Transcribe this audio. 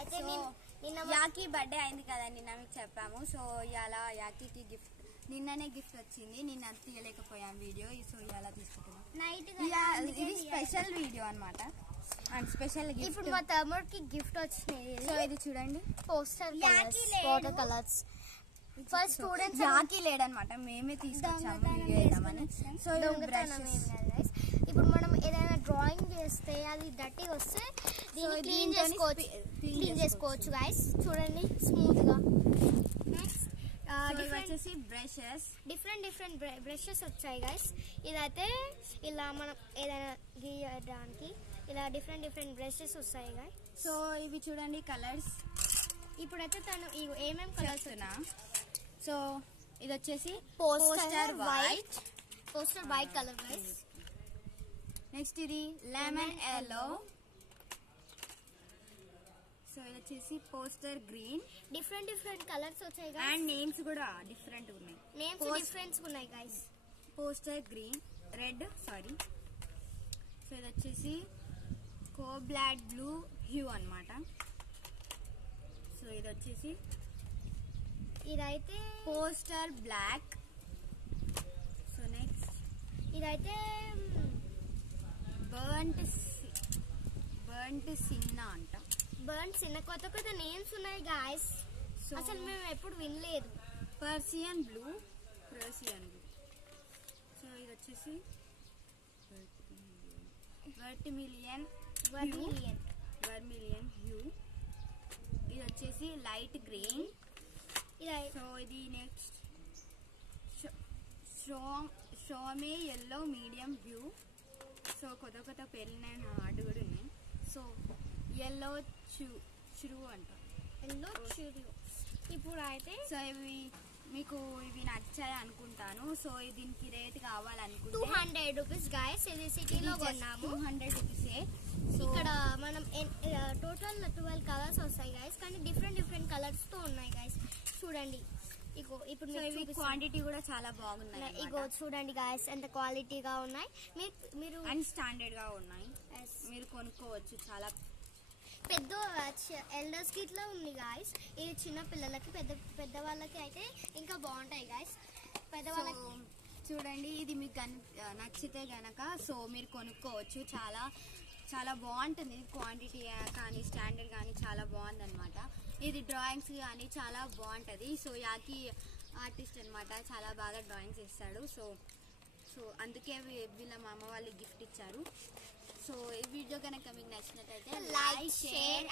అయితే నిన్న యాకి బర్త్డే అయింది కదా, నిన్న మీకు చెప్పాము. సో ఇలా యాకి గిఫ్ట్ నిన్ననే గిఫ్ట్ వచ్చింది, నిన్న తీయలేకపోయాం వీడియో. సో ఇలా తీసుకుంటున్నాం నైట్. ఇది స్పెషల్ వీడియో అన్నమాట, అండ్ స్పెషల్ గిఫ్ట్. ఇప్పుడు మా తమ్ముడికి గిఫ్ట్ వచ్చింది. సో ఇది చూడండి, poster water colours. First students యాకి లేడనమాట, మేమే తీసుకొచ్చాము వీడియో వేద్దామని. సో ఇప్పుడు మనం ఏదైనా డ్రాయింగ్ చేస్తే అది డర్టీ వస్తే దీన్ని క్లీన్ చేసుకోవచ్చు గైస్. చూడండి స్మూత్ గా. నెక్స్ట్ వచ్చేసి బ్రషెస్, డిఫరెంట్ బ్రషెస్ వచ్చాయి గైస్. ఇదైతే ఇలా మనం ఏదైనా గీయడానికి ఇలా డిఫరెంట్ బ్రషెస్ వస్తాయి గైస్. సో ఇవి చూడండి కలర్స్. ఇప్పుడైతే తను ఏమేమి కలర్స్ ఉన్నా. సో ఇది వచ్చేసి poster white colour guys. Next ఇది లెమన్ ఎల్లో. సో ఇది వచ్చేసి పోస్టర్ గ్రీన్. డిఫరెంట్ కలర్స్ వచ్చాయి అండ్ నేమ్స్ కూడా డిఫరెంట్ ఉన్నాయి. డిఫరెన్స్ ఉన్నాయి guys. Poster green red sorry. So ఇది వచ్చేసి కోబ్లాడ్ బ్లూ హ్యూ అన్నమాట. సో ఇది వచ్చేసి ఇదైతే పోస్టర్ బ్లాక్. సో నెక్స్ట్ ఇదైతే బర్ంట్ సిన్నా అంట. బర్ంట్ సిన్నా. కొత్త నేమ్స్ ఉన్నాయి గాయస్, అసలు మేము ఎప్పుడు వినలేదు. పర్సియన్ బ్లూ. సో ఇది వచ్చేసి వర్మిలియన్ హ్యూ. ఇది వచ్చేసి లైట్ గ్రీన్. సో ఇది నెక్స్ట్ షోమే ఎల్లో మీడియం బ్లూ. సో కొత్త పేర్లు హార్డ్ కూడా ఉన్నాయి. సో ఎల్లో చురు అంట. ఇప్పుడు అయితే సో మీకు ఇవి నచ్చాయి అనుకుంటాను. సో దీనికి రేట్ కావాలనుకుంటే 200 రూపీస్ గాయస్. ఇది సిటీలో కొన్నాము. 200 రూపీసే. ఇక్కడ మనం టోటల్ 12 కలర్స్ వస్తాయి గాయస్, కానీ డిఫరెంట్ కలర్స్ తో ఉన్నాయి గాయస్. చూడండి ఇగో ఇప్పుడు క్వాంటిటీ కూడా చాలా బాగున్నాయి. ఇగో చూడండి గాయస్ ఎంత క్వాలిటీగా ఉన్నాయి. మీరు అండ్ స్టాండర్డ్ గా ఉన్నాయి, మీరు కొనుక్కోవచ్చు. చాలా పెద్ద ఎల్డర్స్ కి ఇట్లా ఉంది గాయస్. ఇది చిన్న పిల్లలకి, పెద్ద వాళ్ళకి అయితే ఇంకా బాగుంటాయి గాయస్. పెద్దవాళ్ళకి చూడండి, ఇది మీకు నచ్చితే గనక సో మీరు కొనుక్కోవచ్చు. చాలా బాగుంటుంది. క్వాంటిటీ కానీ స్టాండర్డ్ కానీ చాలా బాగుంది అనమాట. ఇది డ్రాయింగ్స్ కానీ చాలా బాగుంటుంది. సో యాకి ఆర్టిస్ట్ అనమాట, చాలా బాగా డ్రాయింగ్స్ ఇస్తాడు. సో అందుకే వీళ్ళ మా అమ్మ వాళ్ళు గిఫ్ట్ ఇచ్చారు. సో ఈ వీడియో కనుక మీకు నచ్చినట్లయితే లైక్, షేర్